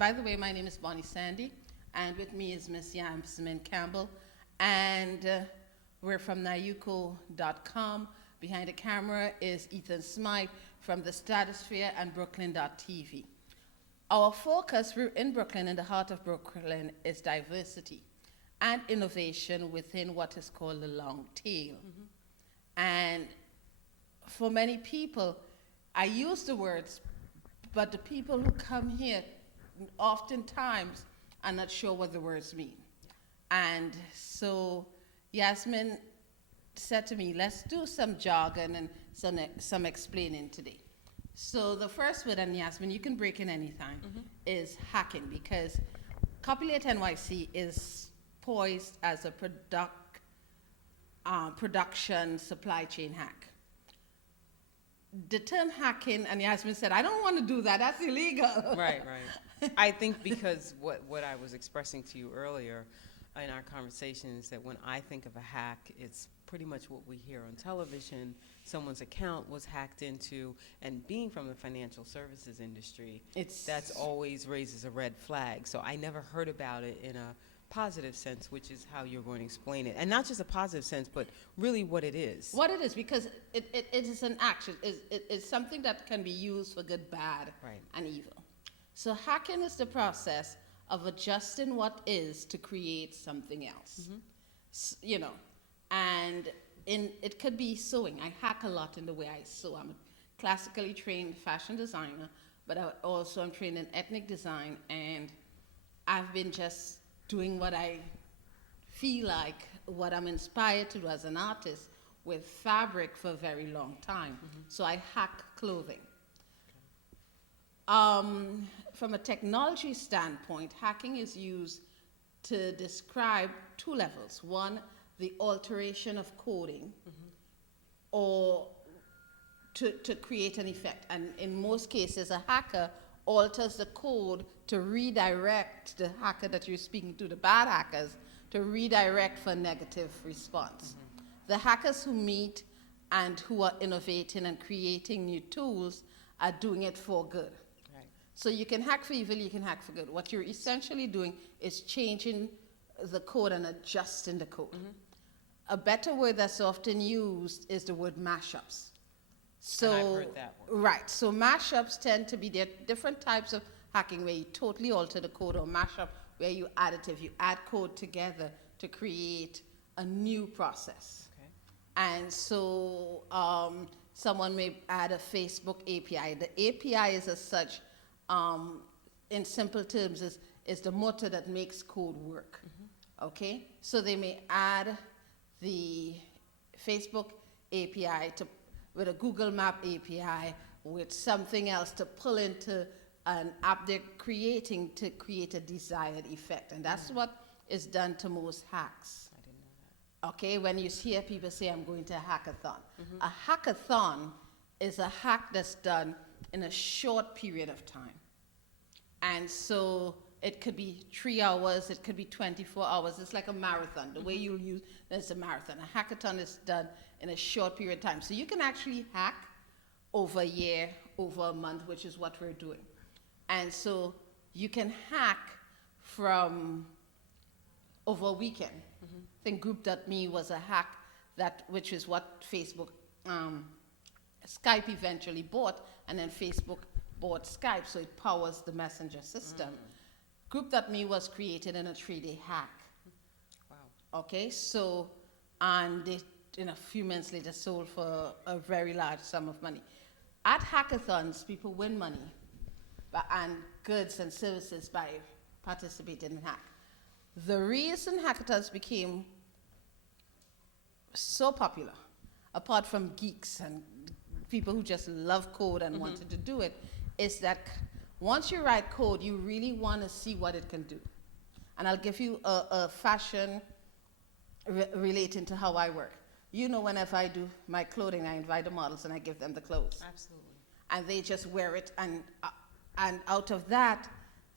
By the way, my name is Bonnie Sandy, and with me is Miss Yasmin Campbell, and we're from Nayuko.com. Behind the camera is Ethan Smythe from the Stratosphere and Brooklyn.tv. Our focus, we're in Brooklyn, in the heart of Brooklyn, is diversity and innovation within what is called the long tail. And for many people, I use the words, but the people who come here oftentimes are not sure what the words mean. And so Yasmin said to me, let's do some jargon and some explaining today. So the first word, and Yasmin, you can break in anytime, is hacking, because CopulateNYC is poised as a production supply chain hack. The term hacking, and Yasmin said, I don't want to do that, that's illegal. Right. I think because what I was expressing to you earlier in our conversation is that when I think of a hack, it's pretty much what we hear on television. Someone's account was hacked into, and being from the financial services industry, that's always raises a red flag. So I never heard about it in a positive sense, which is how you're going to explain it. And not just a positive sense, but really what it is. What it is, because it is an action. It's something that can be used for good, bad, and evil. So hacking is the process of adjusting what is to create something else. And it could be sewing. I hack a lot in the way I sew. I'm a classically trained fashion designer, but I'm trained in ethnic design, and I've been just doing what I feel like, what I'm inspired to do as an artist with fabric for a very long time. So I hack clothing. From a technology standpoint, hacking is used to describe two levels. One, the alteration of coding, or to create an effect. And in most cases, a hacker alters the code to redirect the hacker that you're speaking to, the bad hackers, to redirect for negative response. The hackers who meet and who are innovating and creating new tools are doing it for good. So you can hack for evil, you can hack for good. What you're essentially doing is changing the code and adjusting the code. A better word that's often used is the word mashups. So, and I've heard that word. Right, so mashups tend to be, there are different types of hacking where you totally alter the code, or mashup where you additive, you add code together to create a new process. And so someone may add a Facebook API. The API is as such, in simple terms, is the motor that makes code work. Okay, so they may add the Facebook API with a Google Map API with something else to pull into an app they're creating to create a desired effect. And that's what is done to most hacks. I didn't know that. Okay, when you hear people say, I'm going to a hackathon. A hackathon is a hack that's done in a short period of time. And so it could be 3 hours, it could be 24 hours. It's like a marathon. The way you'll use it's a marathon. A hackathon is done in a short period of time. So you can actually hack over a year, over a month, which is what we're doing. And so you can hack from over a weekend. I think Group.me was a hack which is what Facebook, Skype eventually bought, and then Facebook bought Skype, so it powers the messenger system. Group.me was created in a 3-day hack. Wow. Okay, so, and they, in a few months later, sold for a very large sum of money. At hackathons, people win money and goods and services by participating in hack. The reason hackathons became so popular, apart from geeks and people who just love code and wanted to do it, is that once you write code, you really want to see what it can do. And I'll give you a fashion relating to how I work. You know, whenever I do my clothing, I invite the models and I give them the clothes. Absolutely. And they just wear it, and out of that,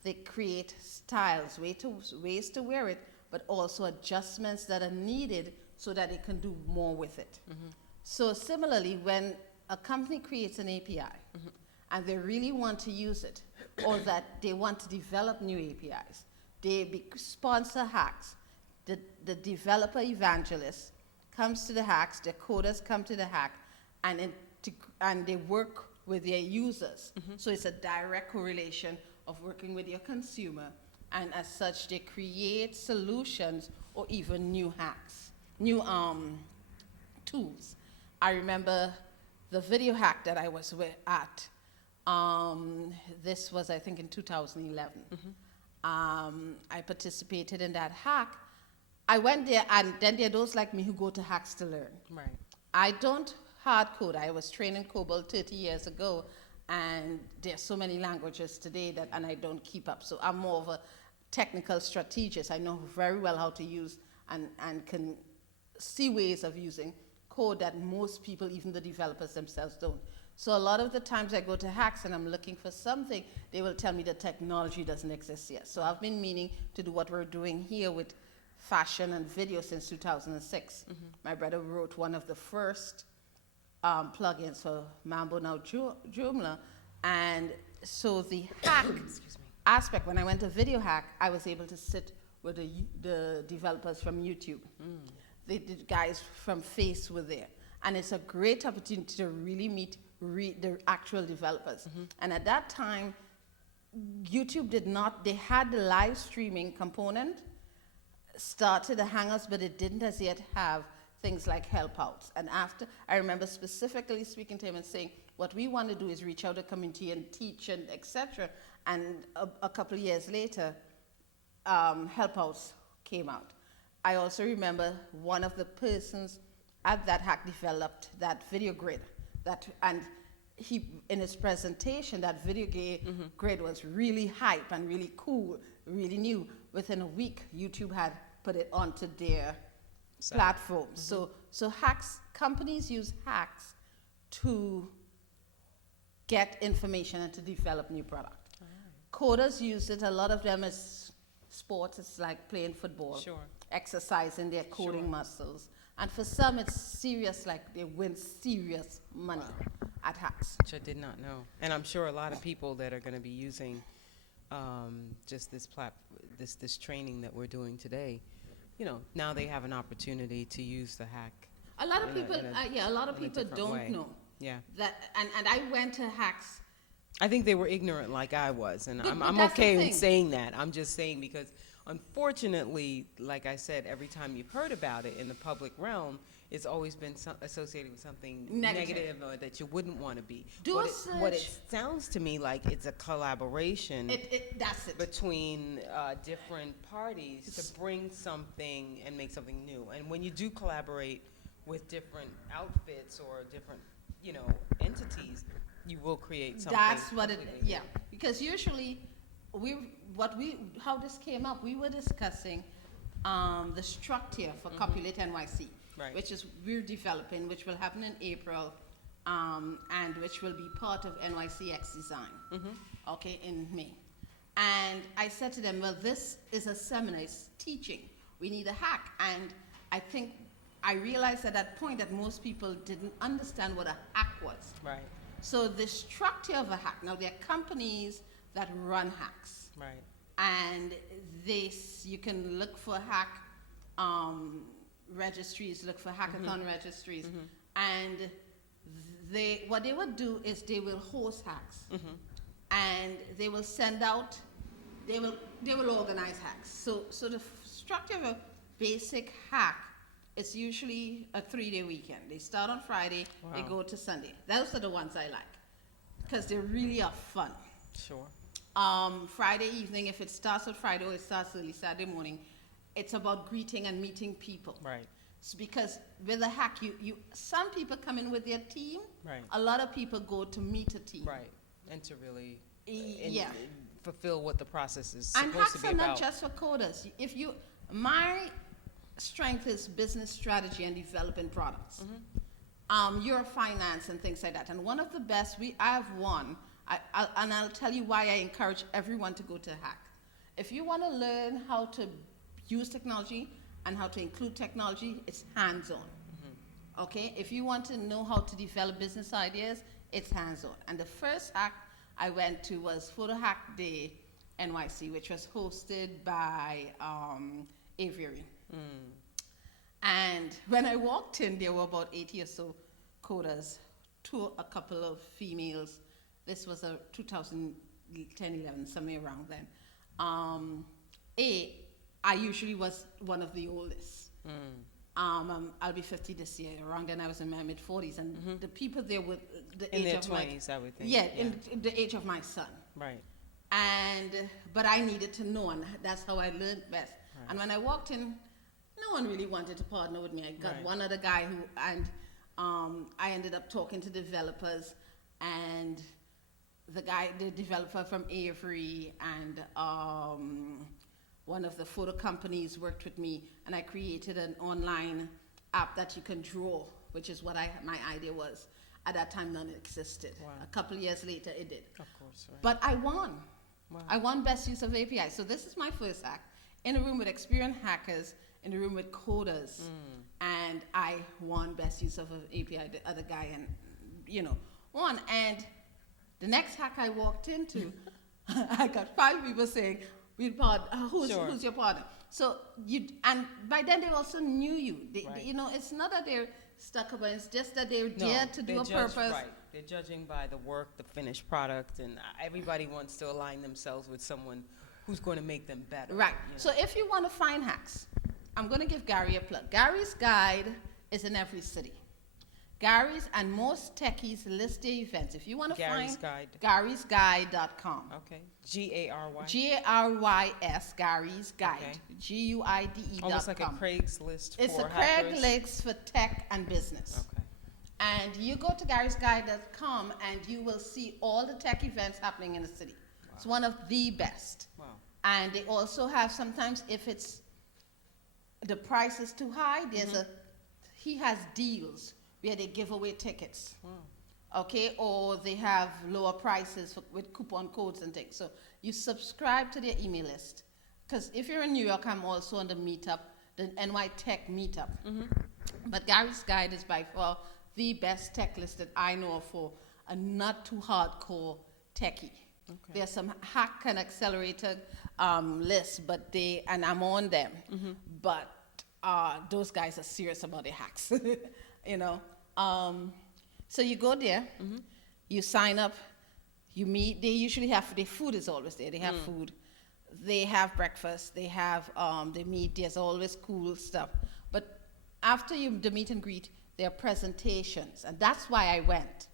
they create styles, ways to wear it, but also adjustments that are needed so that it can do more with it. So similarly, when a company creates an API and they really want to use it, or that they want to develop new APIs. They sponsor hacks. The developer evangelist comes to the hacks, the coders come to the hack, and they work with their users. So it's a direct correlation of working with your consumer, and as such, they create solutions or even new hacks, new tools. I remember the video hack that I was at. This was, I think, in 2011. I participated in that hack. I went there, and then there are those like me who go to hacks to learn. Right. I don't hard code. I was trained in COBOL 30 years ago, and there's so many languages today and I don't keep up. So I'm more of a technical strategist. I know very well how to use and can see ways of using code that most people, even the developers themselves, don't. So a lot of the times I go to hacks and I'm looking for something, they will tell me the technology doesn't exist yet. So I've been meaning to do what we're doing here with fashion and video since 2006. My brother wrote one of the first plugins for Mambo Now Joomla, and so the hack aspect, when I went to video hack, I was able to sit with the developers from YouTube. The guys from Face were there, and it's a great opportunity to really meet the actual developers. And at that time, YouTube they had the live streaming component, started the Hangouts, but it didn't as yet have things like help outs. And after, I remember specifically speaking to him and saying, what we want to do is reach out to the community and teach and etc. And a couple of years later, help outs came out. I also remember one of the persons at that hack developed that video grid, and he, in his presentation, that video grid was really hype and really cool, really new. Within a week, YouTube had put it onto their platform. So companies use hacks to get information and to develop new product. Coders use it. A lot of them is sports. It's like playing football, exercising their coding muscles. And for some, it's serious, like they win serious money at hacks. Which I did not know. And I'm sure a lot of people that are going to be using just this training that we're doing today, now they have an opportunity to use the hack. A lot of people, a lot of people don't know. Yeah. That, and I went to hacks. I think they were ignorant like I was, and But I'm that's okay the with thing. saying that. I'm just saying because, unfortunately, like I said, every time you've heard about it in the public realm, it's always been associated with something negative or that you wouldn't want to be. What it sounds to me like it's a collaboration That's it. between different parties to bring something and make something new. And when you do collaborate with different outfits or different, entities, you will create something. That's what it, because usually how this came up, we were discussing the structure for CopulateNYC, which is we're developing, which will happen in April, and which will be part of NYCX design, in May. And I said to them, well, this is a seminar, it's teaching. We need a hack. And I realized at that point that most people didn't understand what a hack was. Right. So the structure of a hack, now there are companies that run hacks. Right. And you can look for hack registries, look for hackathon registries. And what they would do is they will host hacks. And they will send out, they will organize hacks. So the structure of a basic hack is usually a 3-day weekend. They start on Friday, they go to Sunday. Those are the ones I like, because they really are fun. Sure. Friday evening, if it starts on Friday or it starts early Saturday morning, it's about greeting and meeting people. Right. It's because with a hack, some people come in with their team. Right. A lot of people go to meet a team. Right. And to really fulfill what the process is And supposed to be hacks are about. not just for coders. My strength is business strategy and developing products. Your finance and things like that. And one of the best, I have one, and I'll tell you why I encourage everyone to go to hack. If you want to learn how to use technology and how to include technology, it's hands-on. Okay? If you want to know how to develop business ideas, it's hands-on. And the first hack I went to was Photo Hack Day NYC, which was hosted by Aviary. And when I walked in, there were about 80 or so coders, a couple of females. This was a 2010, 11, somewhere around then. I usually was one of the oldest. I'll be 50 this year. Around then, I was in my mid-40s, and the people there were the In age their of 20s, I would think. yeah, in the age of my son. Right. But I needed to know, and that's how I learned best. Right. And when I walked in, no one really wanted to partner with me. I got Right. one other guy I ended up talking to developers, and the developer from Avery, and one of the photo companies worked with me, and I created an online app that you can draw, which is what my idea was. At that time, none existed. Wow. A couple of years later, it did. Of course, right. But I won. Wow. I won best use of API. So this is my first hack. In a room with experienced hackers, in a room with coders, and I won best use of an API. The other guy, and won. And the next hack I walked into, I got 5 people saying, who's your partner? So and by then they also knew you. Right. It's not that they're stuck up, it's just that they're there to do a purpose. Right. They're judging by the work, the finished product, and everybody wants to align themselves with someone who's going to make them better. Right. So if you want to find hacks, I'm going to give Gary a plug. Gary's Guide is in every city. Gary's and most techies list their events. If you want to Gary's find Guide. Gary'sGuide.com. Okay. G-A-R-Y. Garys, Gary's Guide. Okay. GUIDE.com. Almost like a Craigslist It's for a hackers. Craigslist for tech and business. Okay. And you go to Gary'sGuide.com and you will see all the tech events happening in the city. Wow. It's one of the best. Wow. And they also have sometimes, if the price is too high, he has deals where they give away tickets. Wow. Okay, or they have lower prices with coupon codes and things. So you subscribe to their email list. Because if you're in New York, I'm also on the meetup, the NY Tech meetup. But Gary's Guide is by far the best tech list that I know of for a not too hardcore techie. Okay. There's some hack and accelerator lists, and I'm on them. But those guys are serious about their hacks, So you go there, you sign up, you meet. They usually have their food is always there. They have food, they have breakfast, they have they meet. There's always cool stuff. But after the meet and greet, there are presentations, and that's why I went.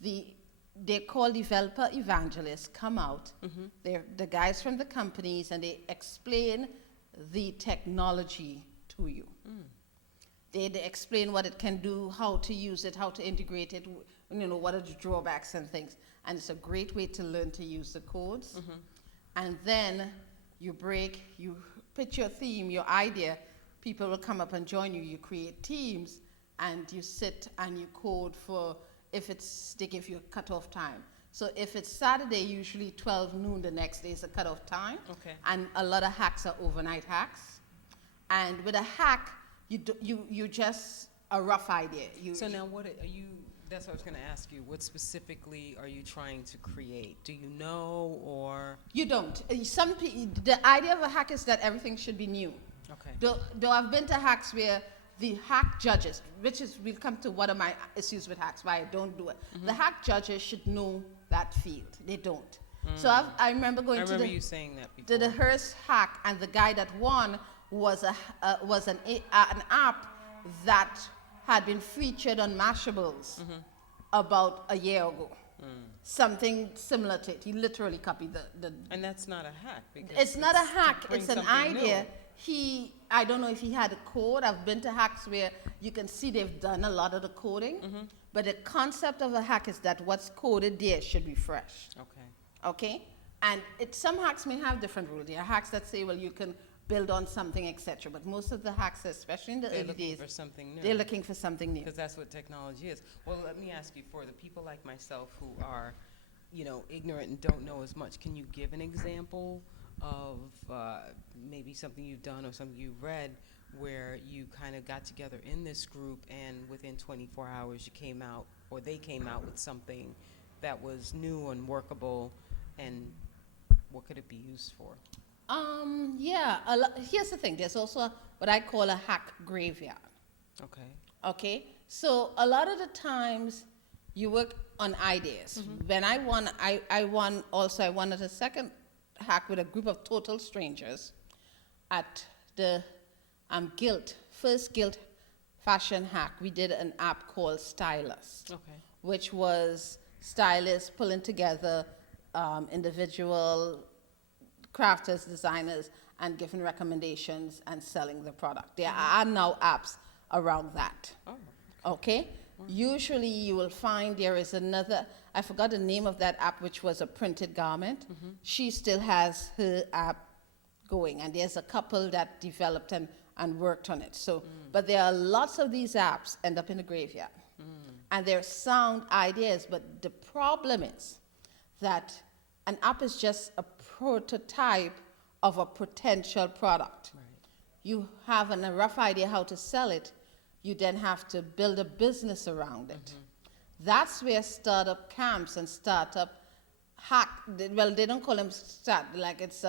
They're called developer evangelists. Come out. They're the guys from the companies, and they explain the technology to you. They explain what it can do, how to use it, how to integrate it, what are the drawbacks and things. And it's a great way to learn to use the codes. And then you pitch your theme, your idea. People will come up and join you. You create teams, and you sit and you code they give you a cutoff time. So if it's Saturday, usually 12 noon the next day is a cutoff time. Okay. And a lot of hacks are overnight hacks. And with a hack, you just a rough idea. So now what are you, that's what I was going to ask you. What specifically are you trying to create? Do you know, or? You don't. The idea of a hack is that everything should be new. Okay. Though I've been to hacks where the hack judges, we'll come to one of my issues with hacks, why I don't do it. The hack judges should know that field. They don't. So I remember going to you saying that before. the Hearst hack, and the guy that won was an app that had been featured on Mashables about a year ago. Something similar to it. He literally copied the And that's not a hack. Because it's not a hack. to bring It's an something idea. new. I don't know if he had a code. I've been to hacks where you can see they've done a lot of the coding. But the concept of a hack is that what's coded there should be fresh. Okay. Okay? And some hacks may have different rules. There are hacks that say, well, you can build on something, etc. But most of the hacks, especially in the They're early looking days, for something new. they're looking for something new. Because that's what technology is. Well, let me ask you, for the people like myself who are, ignorant and don't know as much, can you give an example of maybe something you've done or something you've read where you kind of got together in this group and within 24 hours you came out, or they came out with something that was new and workable, and what could it be used for? Yeah, here's the thing. There's also what I call a hack graveyard. Okay. Okay, so a lot of the times you work on ideas. When I won at a second hack with a group of total strangers at the first Guilt fashion hack. We did an app called Stylus, Okay. which was stylists pulling together individual crafters, designers, and giving recommendations and selling the product. There are now apps around that. Oh. Okay? Usually you will find there is another, I forgot the name of that app, which was a printed garment. She still has her app going, and there's a couple that developed and worked on it. So, but there are lots of these apps end up in the graveyard. And they're sound ideas, but the problem is that an app is just a prototype of a potential product. Right. You have a rough idea how to sell it, you then have to build a business around it. That's where startup camps and startup well, they don't call them like it's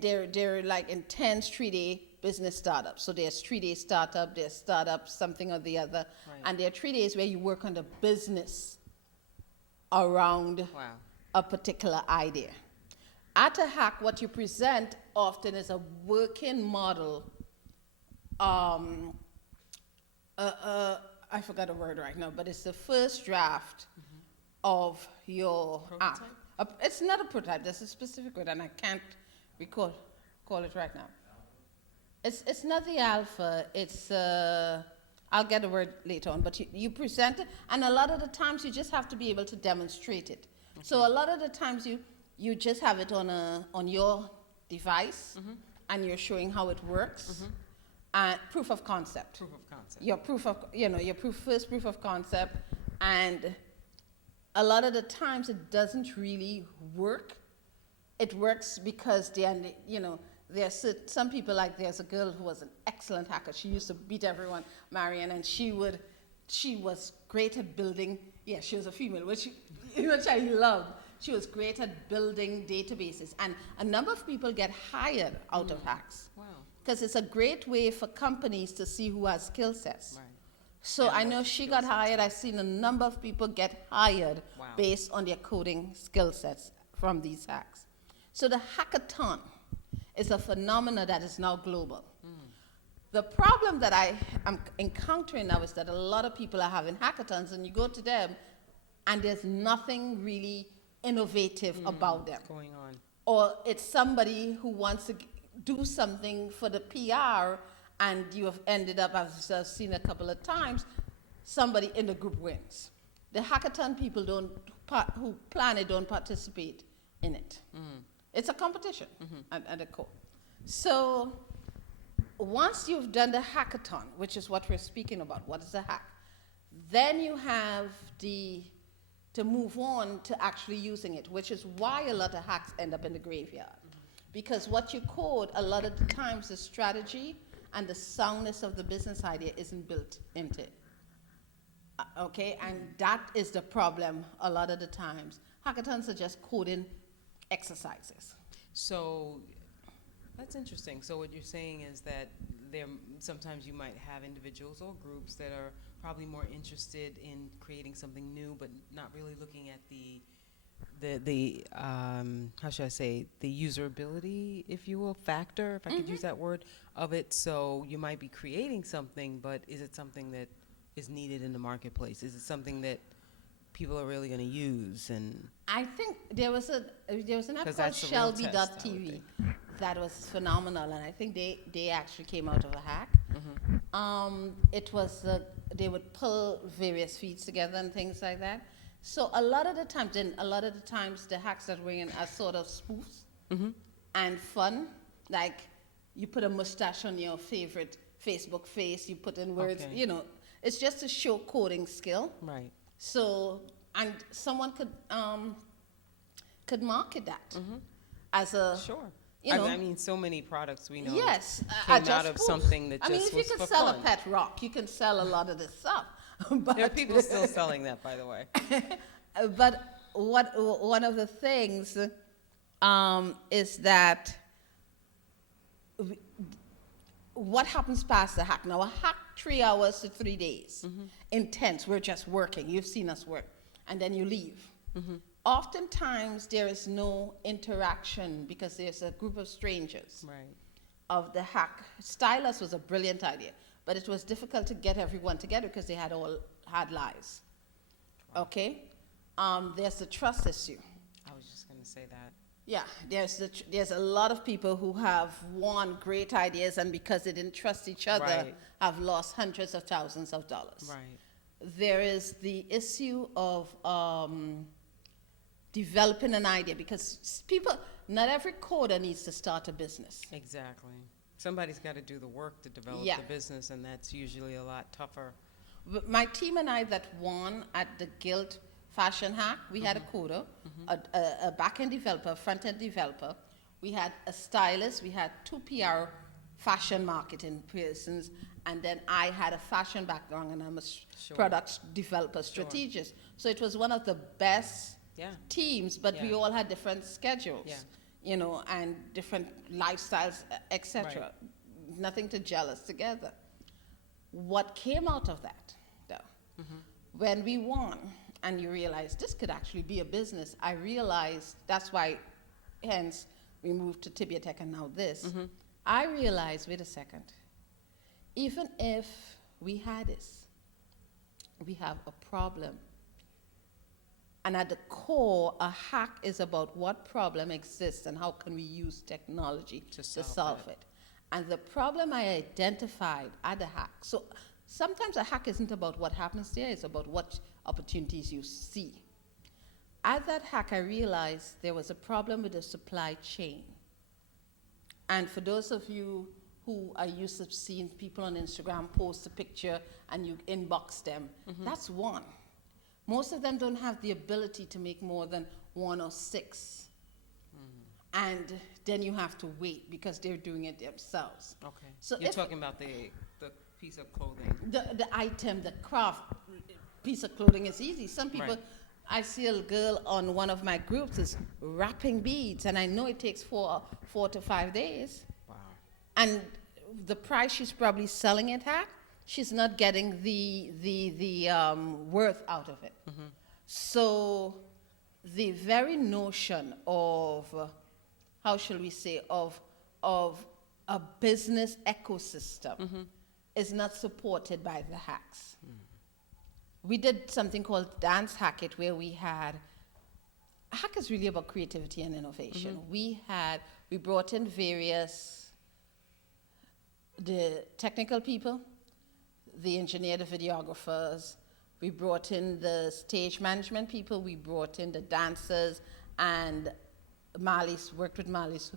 they're like intense 3-day business startups. So there's 3-day startup, there's startup something or the other, Right. and there are 3 days where you work on the business around Wow. a particular idea. At a hack, what you present often is a working model. I forgot a word right now, but it's the first draft of your app. Prototype? It's not a prototype. There's a specific word, and I can't call it right now. It's not the alpha. It's I'll get a word later on. But you present it, and a lot of the times you just have to be able to demonstrate it. Okay. So a lot of the times you just have it on your device, and you're showing how it works. Proof of concept. Proof of concept. Your first proof of concept, and a lot of the times it doesn't really work. It works because there's some people, like there's a girl who was an excellent hacker. She used to beat everyone, Marianne, and she was great at building. Yeah, she was a female, which I loved. She was great at building databases, and a number of people get hired out of hacks. Wow. Because it's a great way for companies to see who has skill sets. Right. So And I know what she skill got sets hired. I've seen a number of people get hired Wow. based on their coding skill sets from these hacks. So the hackathon is a phenomenon that is now global. The problem that I am encountering now is that a lot of people are having hackathons, and you go to them, and there's nothing really innovative about them. Going on. Or it's somebody who wants to do something for the PR, and you have ended up, as I've seen a couple of times, somebody in the group wins. The hackathon people who plan it don't participate in it. It's a competition at the core. So once you've done the hackathon, which is what we're speaking about, what is a hack, then you have to move on to actually using it, which is why a lot of hacks end up in the graveyard. Because what you code, a lot of the times, the strategy and the soundness of the business idea isn't built into it. Okay, and that is the problem a lot of the times. Hackathons are just coding exercises. So that's interesting. So what you're saying is that sometimes you might have individuals or groups that are probably more interested in creating something new, but not really looking at the how should I say, the usability, if you will, factor, if I could use that word, of it. So you might be creating something, but is it something that is needed in the marketplace? Is it something that people are really going to use? And I think there was an app 'Cause called that's the real test, I would Shelby.tv think. that was phenomenal, and I think they actually came out of a hack. It was they would pull various feeds together and things like that. So a lot of the times the hacks that were in are sort of spoofs and fun. Like you put a mustache on your favorite Facebook face, you put in words, Okay. It's just to show coding skill. right. So, and someone could market that as a, Sure. you know. I mean, so many products we know Yes, came just out of spoof. something that I mean, just if you was can for sell fun. a pet rock, you can sell a lot of this stuff. But There are people still selling that, by the way. But one of the things is that we- what happens past the hack? Now, a hack 3 hours to 3 days, intense. We're just working. You've seen us work, and then you leave. Oftentimes, there is no interaction because there's a group of strangers Right. of the hack. Stylus was a brilliant idea, but it was difficult to get everyone together because they had all had lives. Okay, there's the trust issue. I was just going to say that. Yeah, there's a lot of people who have won great ideas, and because they didn't trust each other, Right. have lost hundreds of thousands of dollars. Right. There is the issue of developing an idea, because not every coder needs to start a business. Exactly. Somebody's got to do the work to develop Yeah. the business, and that's usually a lot tougher. My team and I that won at the Guild Fashion Hack, we had a coder, a back-end developer, a front-end developer. We had a stylist, we had 2 PR fashion marketing persons, and then I had a fashion background, and I'm a Sure. product developer, strategist. So it was one of the best Yeah. teams, but we Yeah. all had different schedules, Yeah. and different lifestyles, etc. Nothing to gel us together. What came out of that, though, when we won, and you realize this could actually be a business, I realized that's why, hence, we moved to Tibia Tech and now this. I realized, wait a second, even if we had this, we have a problem. And at the core, a hack is about what problem exists and how can we use technology to solve it. And the problem I identified at the hack, so sometimes a hack isn't about what happens there, it's about what opportunities you see. At that hack, I realized there was a problem with the supply chain. And for those of you who are used to seeing people on Instagram post a picture and you inbox them, that's one. Most of them don't have the ability to make more than 1 or 6. And then you have to wait because they're doing it themselves. Okay. So You're if- talking about the piece of clothing. The item, the craft piece of clothing is easy. Some people, Right. I see a girl on one of my groups is wrapping beads, and I know it takes 4 to 5 days. Wow. And the price she's probably selling it at, she's not getting the worth out of it. So the very notion of, how shall we say, of a business ecosystem is not supported by the hacks. We did something called Dance Hack It, where we had, hack is really about creativity and innovation. We brought in the technical people, the engineer, the videographers, we brought in the stage management people, we brought in the dancers, and Marlies, worked with Marlies,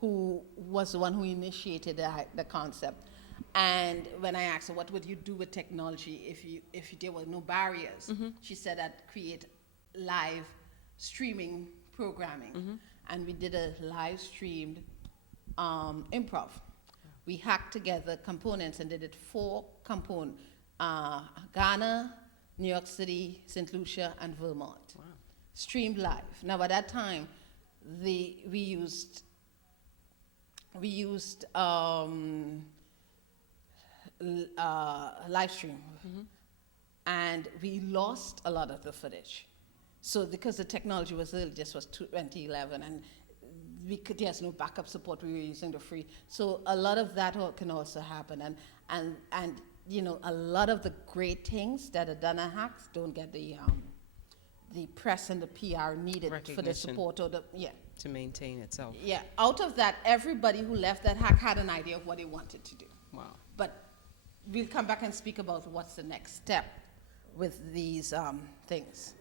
who was the one who initiated the concept. And when I asked her, what would you do with technology if there were no barriers? She said I'd create live streaming programming. And we did a live streamed improv. We hacked together components and did it 4 components, Ghana, New York City, St. Lucia, and Vermont. Wow. Streamed live. Now, at that time, we used live stream, and we lost a lot of the footage. So because the technology was early, this was 2011, and there's no backup support. We were using the free. So a lot of that can also happen, and a lot of the great things that are done at hacks don't get the press and the PR needed for the Recognition. support or To maintain itself. Yeah, out of that, everybody who left that hack had an idea of what they wanted to do. Wow. But we'll come back and speak about what's the next step with these things.